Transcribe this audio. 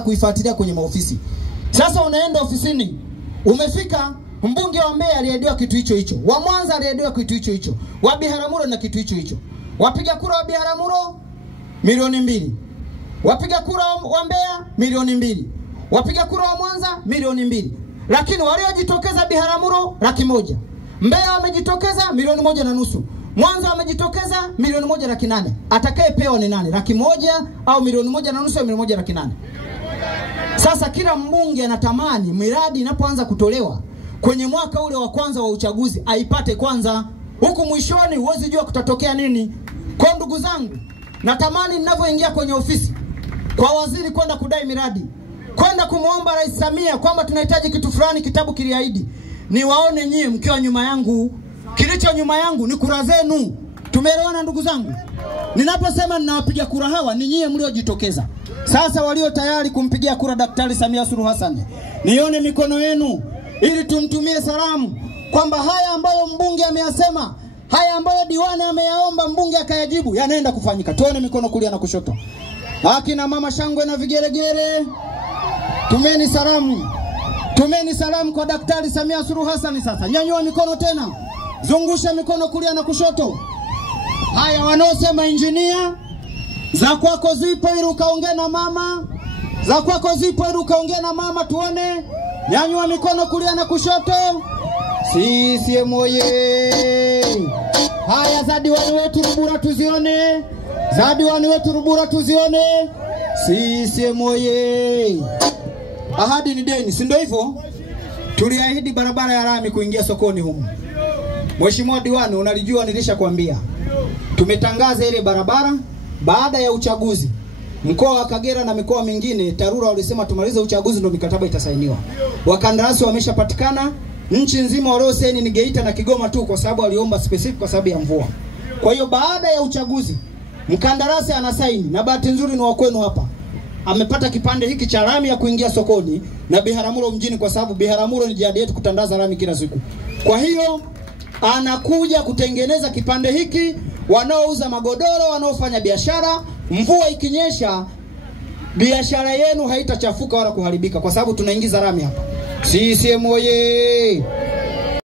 kuifuatilia kwenye maofisi. Sasa unaenda ofisini, umefika, mbunge wa Mbeya aliahidiwa kitu hicho hicho, wa Mwanza aliahidiwa kitu hicho hicho, wa Biharamulo na kitu hicho hicho. Wapiga kura wa Biharamulo milioni 2. Wapiga kura wa Mbeya milioni 2. Wapiga kura wa Mwanza milioni 2. Lakini waliojitokeza Biharamulo 100,000. Mbeya wamejitokeza milioni 1.5. Mwanza wamejitokeza milioni 1.8. Atakayepewa ni nani? 100,000 au milioni 1.5 au milioni 1.8? Sasa kila mbunge anatamani miradi inapoanza kutolewa kwenye mwaka ule wa kwanza wa uchaguzi aipate kwanza. Huku mwishoni huwezi jua kutatokea nini. Kwa ndugu zangu, natamani ninavyoingia kwenye ofisi kwa waziri kwenda kudai miradi, kwenda kumuomba Rais Samia kwamba tunahitaji kitu fulani, kitabu kiliahidi, niwaone nyie mkiwa nyuma yangu. Kilicho nyuma yangu ni kura zenu. Tumeelewana ndugu zangu? Ninaposema ninawapiga kura hawa ni nyie mliojitokeza. Sasa walio tayari kumpigia kura Daktari Samia Suluhu Hassan, nione mikono yenu ili tumtumie salamu kwamba haya ambayo mbunge ameyasema, haya ambayo diwani ameyaomba mbunge akayajibu yanaenda kufanyika. Tuone mikono kulia na kushoto. Akina mama shangwe na vigeregere, tumeni salamu. Tumeni salamu kwa Daktari Samia Suluhu Hassan. Sasa nyanyua mikono tena, zungusha mikono kulia na kushoto. Haya, wanaosema engineer, za kwako zipo ili ukaongea na mama. Za kwako zipo ili ukaongea na mama, tuone. Nyanyua mikono kulia na kushoto. CCM oye! Haya, za diwani wetu Rubura tuzione. Za diwani wetu Rubura tuzione. CCM oye! Ahadi ni deni, si ndio hivyo? Tuliahidi barabara ya lami kuingia sokoni humu. Mheshimiwa diwani, unalijua nilishakwambia. Tumetangaza ile barabara baada ya uchaguzi. Mkoa wa Kagera na mikoa mingine TARURA walisema tumalize uchaguzi ndio mikataba itasainiwa. Wakandarasi wameshapatikana, nchi nzima waliosaini ni Geita na Kigoma tu kwa sababu waliomba specific kwa sababu ya mvua. Kwa hiyo baada ya uchaguzi mkandarasi anasaini, na bahati nzuri ni wa kwenu hapa, amepata kipande hiki cha lami ya kuingia sokoni na Biharamulo mjini, kwa sababu Biharamulo ni jadi yetu kutandaza lami kila siku. Kwa hiyo anakuja kutengeneza kipande hiki. Wanaouza magodoro, wanaofanya biashara, mvua ikinyesha biashara yenu haitachafuka wala kuharibika kwa sababu tunaingiza lami hapa. CCM oye!